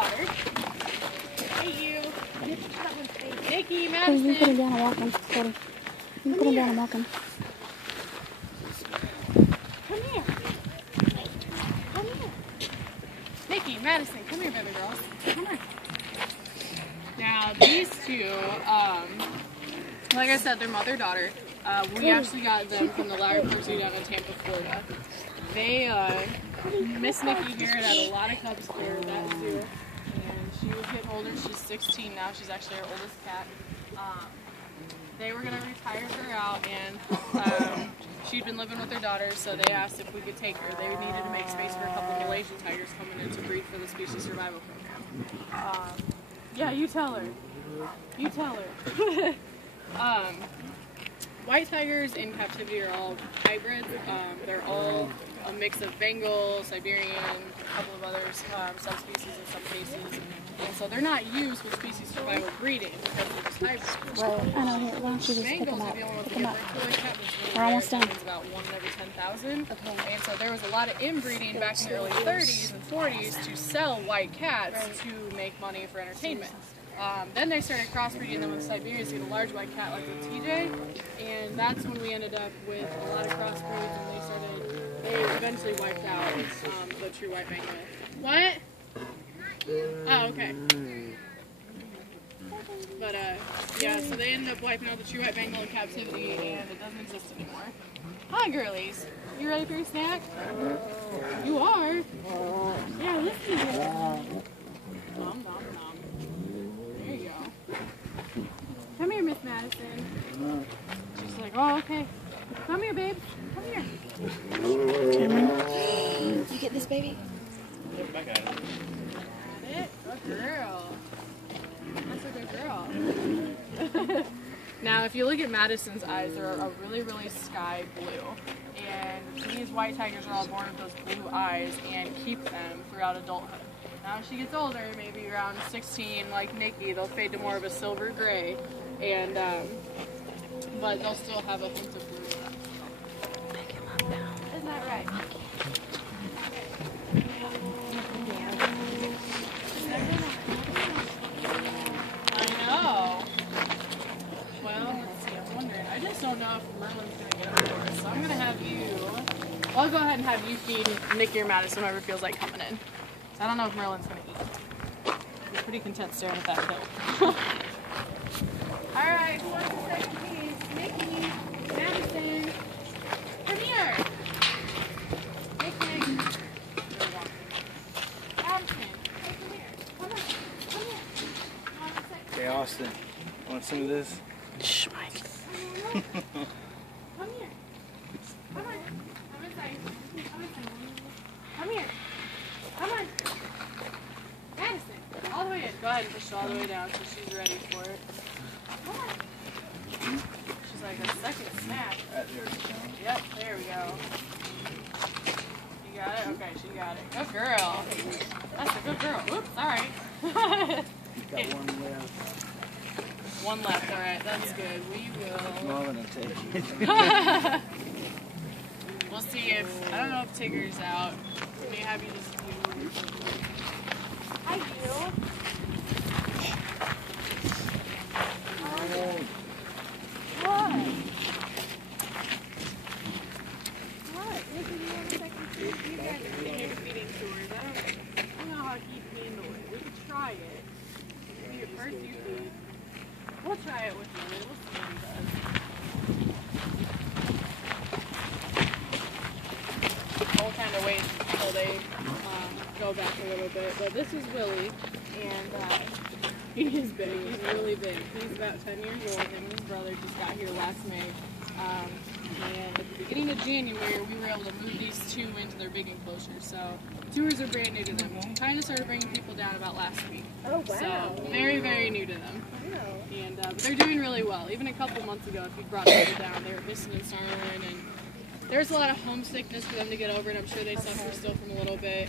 daughter. Hey, you. Nikki, Cody, Madison. you can put him down and walk him. Cody. You can put him down and walk him. Come here. Come here. Nikki, Madison, come here, baby girls. Come here. Now, these two, like I said, they're mother-daughter. We actually got them from the Larry Park Zoo down in Tampa, Florida. They, Miss Nikki here had a lot of cubs for that zoo. And she was getting older. She's 16 now. She's actually our oldest cat. They were going to retire her out, and she'd been living with their daughter, so they asked if we could take her. They needed to make space for a couple of Malaysian tigers coming in to breed for the species survival program. Yeah, you tell her. You tell her. White tigers in captivity are all hybrids. They're all a mix of Bengal, Siberian, a couple of other subspecies in some cases. And so they're not used with species survival breeding because they're just hybrids. Right. I know. Here, why don't you just pick Bengals them are up? the only ones Pick that them get up. very cat was We're almost done. It's about 1 in every 10,000. Okay. And so there was a lot of inbreeding back in the early 30s and 40s to sell white cats to make money for entertainment. Then they started crossbreeding them with Siberians to get a large white cat like the TJ, and that's when we ended up with a lot of crossbreeds, and they eventually wiped out the true white Bengal. What? Oh, okay. But yeah, so they ended up wiping out the true white Bengal in captivity, and it doesn't exist anymore. Hi, girlies. You ready for your snack? You are? Yeah, listen to it. Nom, nom, nom. There you go. Come here, Miss Madison. She's like, oh, okay. Come here, babe. Come here. Cameron, you get this baby? Got it? Good girl. That's a good girl. Now, if you look at Madison's eyes, they're a really, really sky blue. And these white tigers are all born with those blue eyes and keep them throughout adulthood. Now, as she gets older, maybe around 16, like Nikki, they'll fade to more of a silver gray, and but they'll still have a hint of blue. Pick him up now. Isn't that right? I know. Well, let's see. I'm wondering. I just don't know if Merlin's going to get up for us, so I'm going to have you. Well, I'll go ahead and have you feed Nikki or Madison, whoever feels like coming in. I don't know if Merlin's going to eat. He's pretty content staring at that pill. Alright, who wants the second piece? Nikki, Madison, come here. Nikki. Madison, hey, come here. Come on, come here. Want the second? Hey, Austin, want some of this? Shh, Mike. Come here. Come on. Come inside. Come inside. Come here. Come on. Madison, all the way in. Go ahead and push it all the way down so she's ready for it. Come on. She's like a second snack. Yep, there we go. You got it? Okay, she got it. Good girl. That's a good girl. Oops, sorry. Got one left. One left, alright, that's good. We will. I'm gonna take it. We'll see if, I don't know if Tigger's out. We may have you just do. Hi, you. What? What? Nikki, do you want a second food? You guys are getting your feeding tours. I don't know how to keep handle it. We could try it. Maybe at first you feed. We'll try it with you. We'll see what he does. We'll kind of wait until they go back a little bit. But this is Willie, and he is big. He's really big. He's about 10 years old, and his brother just got here last May. And at the beginning of January, we were able to move these two into their big enclosure. So tours are brand new to them. We kind of started bringing people down about last week. Oh, wow. So very, very new to them. Wow. And but they're doing really well. Even a couple months ago, if you brought people down, they were hissing and snarling, and there's a lot of homesickness for them to get over, and I'm sure they suffer still from a little bit.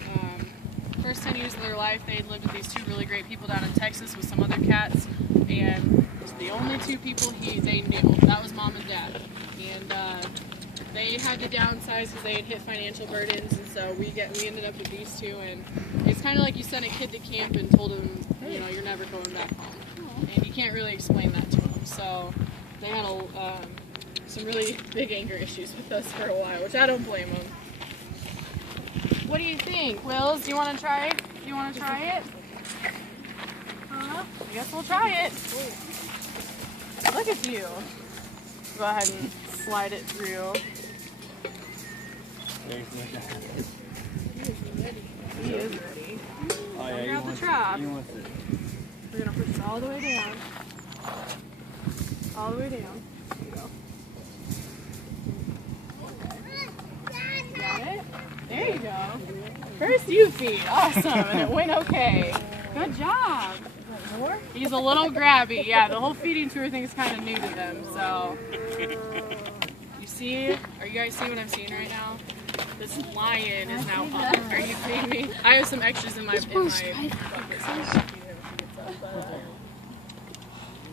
First 10 years of their life, they had lived with these two really great people down in Texas with some other cats, and the only two people they knew. That was Mom and Dad. And they had to downsize because they had hit financial burdens, and so we ended up with these two. And it's kind of like you sent a kid to camp and told him, you know, you're never going back home, and you can't really explain that to them. So they had some really big anger issues with us for a while, which I don't blame them. What do you think, Wills? Do you want to try it? Do you want to try it? Huh? I guess we'll try it. Look at you. Go ahead and slide it through. He is ready. Oh yeah, Grab the trap. He wants it. We're gonna push this all the way down. All the way down. There you go. Got it? There you go. First you feed. Awesome. And it went okay. Good job. More? He's a little grabby. Yeah, the whole feeding tour thing is kind of new to them. So, you see? Are you guys seeing what I'm seeing right now? This lion is now up. Are you seeing me? I have some extras in my bucket. So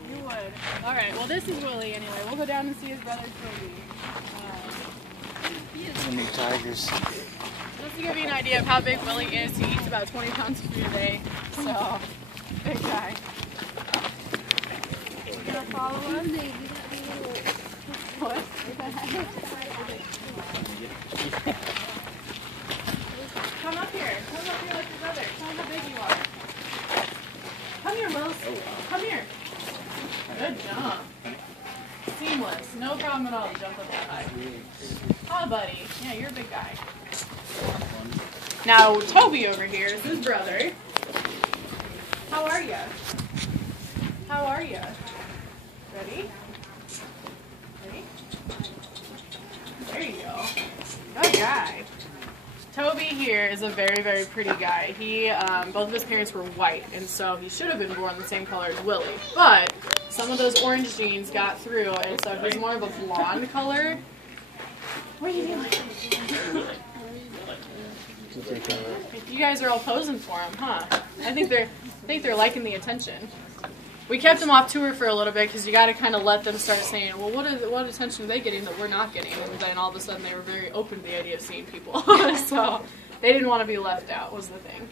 you would. All right. Well, this is Willie anyway. We'll go down and see his brother Toby. So many tigers. Just to give you an idea of how big Willie is, he eats about 20 pounds of food a day. So, big guy. You gonna follow us? What? Come up here. Come up here with your brother. Tell him how big you are. Come here, Wills. Come here. Good jump. Seamless. No problem at all to jump up that high. Oh, buddy. Yeah, you're a big guy. Now, Toby over here is his brother. How are ya? How are ya? Ready? Ready? There you go. Good guy. Toby here is a very, very pretty guy. He, both of his parents were white, and so he should have been born the same color as Willie. But some of those orange genes got through, and so he's more of a blonde color. What are you doing? You guys are all posing for him, huh? I think they're liking the attention. We kept them off tour for a little bit because you got to kind of let them start saying, well, what attention are they getting that we're not getting? And then all of a sudden they were very open to the idea of seeing people. So they didn't want to be left out was the thing.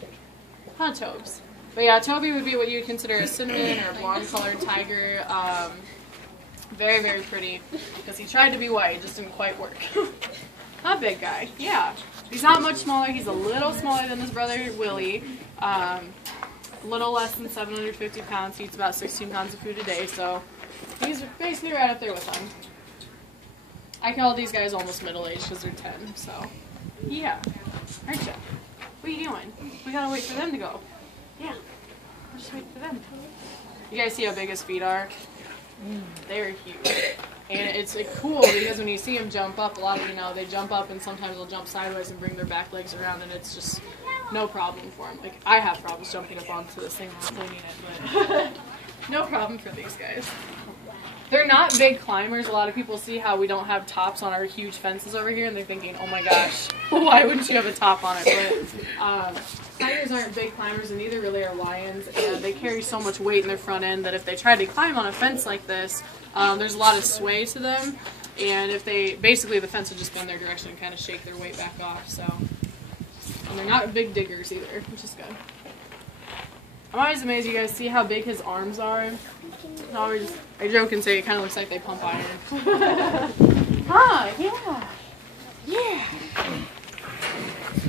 Huh, Tobes? But yeah, Toby would be what you would consider a cinnamon or a blonde-colored tiger. Very, very pretty because he tried to be white. It just didn't quite work. Huh, big guy. Yeah. He's not much smaller. He's a little smaller than his brother, Willie. A little less than 750 pounds. He eats about 16 pounds of food a day, so he's basically right up there with them. I call these guys almost middle-aged because they're 10, so yeah. Aren't you? What are you doing? We gotta wait for them to go. Yeah. We'll just wait for them. You guys see how big his feet are? They're huge. And it's cool because when you see them jump up, a lot of they jump up and sometimes they'll jump sideways and bring their back legs around, and it's just no problem for them. Like, I have problems jumping up onto this thing and flinging it, but no problem for these guys. They're not big climbers. A lot of people see how we don't have tops on our huge fences over here, and they're thinking, oh my gosh, why wouldn't you have a top on it? But tigers aren't big climbers, and neither really are lions, and they carry so much weight in their front end that if they try to climb on a fence like this, there's a lot of sway to them, and if they, basically the fence will just go in their direction and kind of shake their weight back off, so. And they're not big diggers either, which is good. I'm always amazed you guys see how big his arms are. I joke and say it kind of looks like they pump iron. Huh, yeah. Yeah.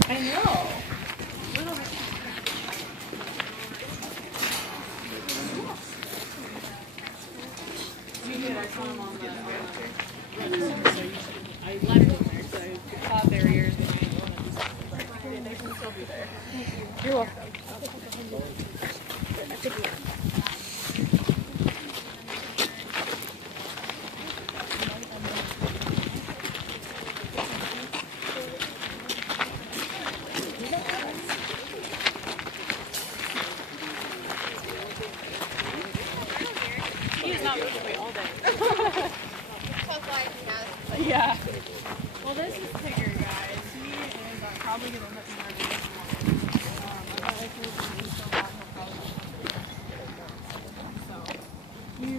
I know. Little bit. You did, I saw him on the so I left them there because I thought they were yours, but I didn't want to just they can still be there. You're welcome. He is not moving away all day. Yeah. Well, this is Tigger, guys. He is probably going to let me